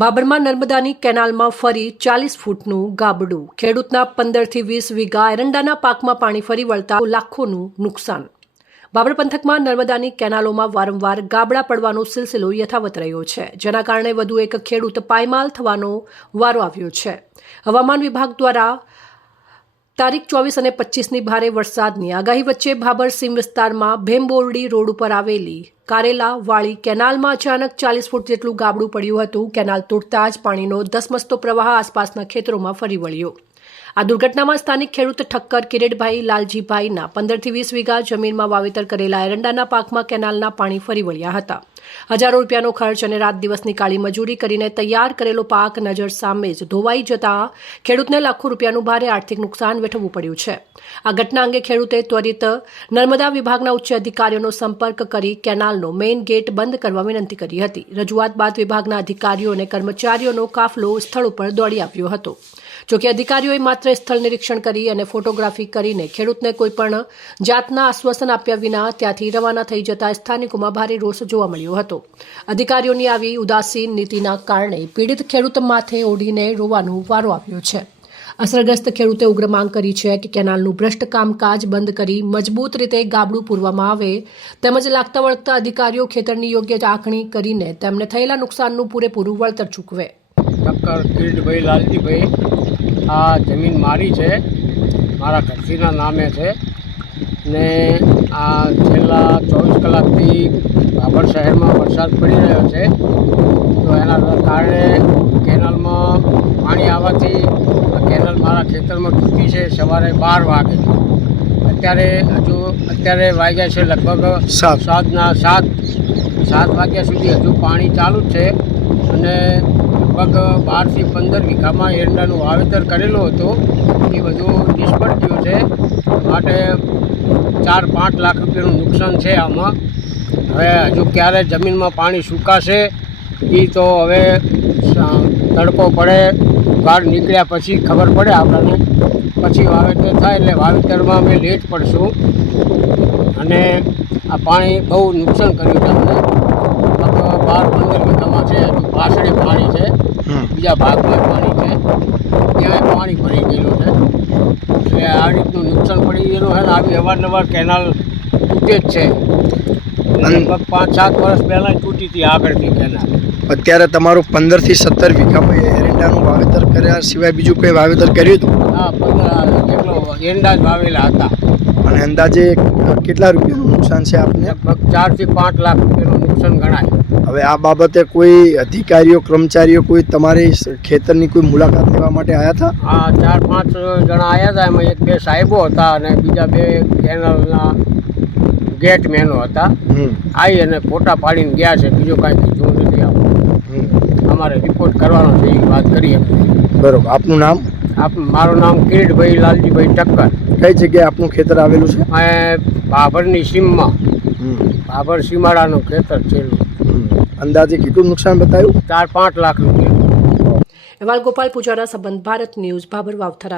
બાબરમાં નર્મદાની કેનાલમાં ફરી 40 ફૂટનું ગાબડું, ખેડૂતના 15 થી 20 વીઘા એરંડાના પાકમાં પાણી ફરી વળતા લાખોનું નુકસાન। બાબર પંથકમાં નર્મદાની કેનાલોમાં વારંવાર ગાબડા પડવાનો સિલસિલો યથાવત રહ્યો છે, જેના કારણે વધુ એક ખેડૂત પાયમાલ થવાનો વારો આવ્યો છે। હવામાન વિભાગ દ્વારા તારીખ 24 અને 25ની ભારે વરસાદની આગાહી વચ્ચે ભાબર સીમ વિસ્તારમાં ભેમબોરડી રોડ ઉપર આવેલી કારેલા વાળી કેનાલમાં અચાનક 40 ફૂટ જેટલું ગાબડું પડ્યું હતું। કેનાલ તૂટતા જ પાણીનો ધસમસતો પ્રવાહ આસપાસના ખેતરોમાં ફરી વળ્યો। આ દુર્ઘટનામાં સ્થાનિક ખેડૂત ઠક્કર કિરીટભાઈ લાલજીભાઈના 15 થી 20 વીઘા જમીનમાં વાવેતર કરેલા એરંડાના પાકમાં કેનાલના પાણી ફરી વળ્યા હતા। હજારો રૂપિયાનો ખર્ચ અને રાત દિવસની કાળી મજૂરી કરીને તૈયાર કરેલો પાક નજર સામે જ ધોવાઈ જતા ખેડૂતને લાખો રૂપિયાનું ભારે આર્થિક નુકસાન વેઠવવું પડ્યું છે। આ ઘટના અંગે ખેડૂતે ત્વરિત નર્મદા વિભાગના ઉચ્ચ અધિકારીઓનો સંપર્ક કરી કેનાલનો મેઇન ગેટ બંધ કરવા વિનંતી કરી હતી। રજૂઆત બાદ વિભાગના અધિકારીઓ અને કર્મચારીઓનો કાફલો સ્થળ ઉપર દોડી આવ્યો હતો। જોકે અધિકારીઓએ માત્ર સ્થળ નિરીક્ષણ કરી અને ફોટોગ્રાફી કરીને ખેડૂતને કોઈપણ જાતના આશ્વાસન આપ્યા વિના ત્યાંથી રવાના થઈ જતા સ્થાનિકોમાં ભારે રોષ જોવા મળ્યો હતો। અધિકારીઓની આવી ઉદાસીન નીતિના કારણે પીડિત ખેડૂત માથે ઓઢીને રોવાનો વારો આવ્યો છે। અસરગ્રસ્ત ખેડૂતે ઉગ્ર માંગ કરી છે કે કેનાલનું ભ્રષ્ટ કામકાજ બંધ કરી મજબૂત રીતે ગાબડું પૂરવામાં આવે તેમજ લાગતા વળગતા અધિકારીઓ ખેતરની યોગ્ય આંકણી કરીને તેમને થયેલા નુકસાનનું પૂરેપૂરું વળતર ચૂકવે। ઠક્કર કિરીટભાઈ લાલજીભાઈ, આ જમીન મારી છે, મારા ઘરસીના નામે છે ને આ છેલ્લા 24 કલાકથી બાબર શહેરમાં વરસાદ પડી રહ્યો છે, તો એના કારણે કેનાલમાં પાણી આવવાથી આ કેનાલ મારા ખેતરમાં તૂટી છે। સવારે 12 વાગે, અત્યારે વાગ્યા છે લગભગ સાંજના 7 વાગ્યા સુધી હજુ પાણી ચાલુ જ છે અને લગભગ 12 થી 15 વીઘામાં એરંડાનું વાવેતર કરેલું હતું, એ બધું નિષ્ફળ ગયું છે। માટે 4-5 લાખ રૂપિયાનું નુકસાન છે આમાં। હવે હજુ ક્યારે જમીનમાં પાણી સુકાશે એ તો હવે તડકો પડે, બહાર નીકળ્યા પછી ખબર પડે આપણને, પછી વાવેતર થાય એટલે વાવેતરમાં અમે લેટ પડશું અને આ પાણી બહુ નુકસાન કર્યું છે અમને। 12-15 વીઘામાં છે, હજુ પાછળ પાણી છે, બીજા ભાગમાં પાણી છે, ત્યાં પાણી ભરી ગયેલું છે, એટલે આ રીતનું નુકસાન પડી ગયેલું છે। આવી અવારનવાર કેનાલ તૂટે જ છે, લગભગ 5-7 વર્ષ પહેલાં તૂટી હતી આગળથી કેનાલ। અત્યારે તમારું 15 થી 17 વીઘામાં એરંડાનું વાવેતર કર્યા સિવાય બીજું કોઈ વાવેતર કર્યું હતું? હા, 15 એકલો એરંડા જ વાવેલા હતા। અને અંદાજે કેટલા રૂપિયાનું નુકસાન છે આપને? લગભગ 4 થી 5 લાખ રૂપિયાનું નુકસાન ગણાય। હવે આ બાબતે કોઈ અધિકારીઓ કર્મચારીઓ કોઈ તમારી ખેતરની કોઈ મુલાકાત લેવા માટે આવ્યા હતા? હા, 4-5 જણા આવ્યા હતા, એમાં 1-2 સાહેબો હતા અને બીજા 2 કેનાલના ગેટ મેનો હતા। આવી અને ફોટા પાડીને ગયા છે, બીજું કાંઈ કીધું નથી। અમારે રિપોર્ટ કરવાનો છે એ વાત કરીએ। બરોબર, આપનું નામ? મારું નામ કિરીટભાઈ લાલજીભાઈ ઠક્કર। કઈ જગ્યાએ આપનું ખેતર આવેલું છે? બાબરની સીમમાં, બાબર સીમાડાનું ખેતર છે। અંદાજે કેટલું નુકસાન બતાવ્યું? 4-5 લાખ રૂપિયા। અહેવાલ ગોપાલ પૂજારા, સંબંધ ભારત ન્યૂઝ, બાબર વાવથરા।